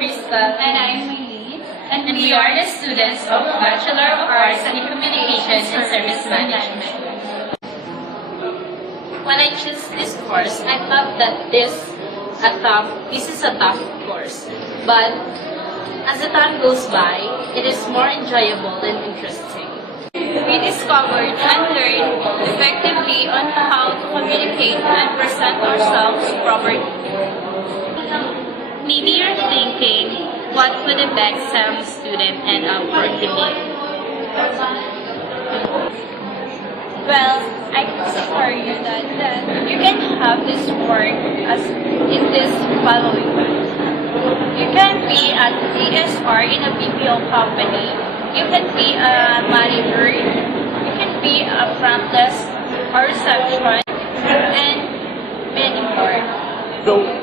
Crystal. And I'm Maylene. And we are the students of Bachelor of Arts in Communications and Service Management. When I choose this course, I thought that this is a tough course. But as the time goes by, it is more enjoyable and interesting. We discovered and learned effectively on how to communicate and present ourselves properly. Maybe you're thinking, what would a BEXAM student end up working in? Well, I can assure you that you can have this work as in this following way. You can be at ESR in a BPO company. You can be a manager. You can be a front desk or reception, and many more. So,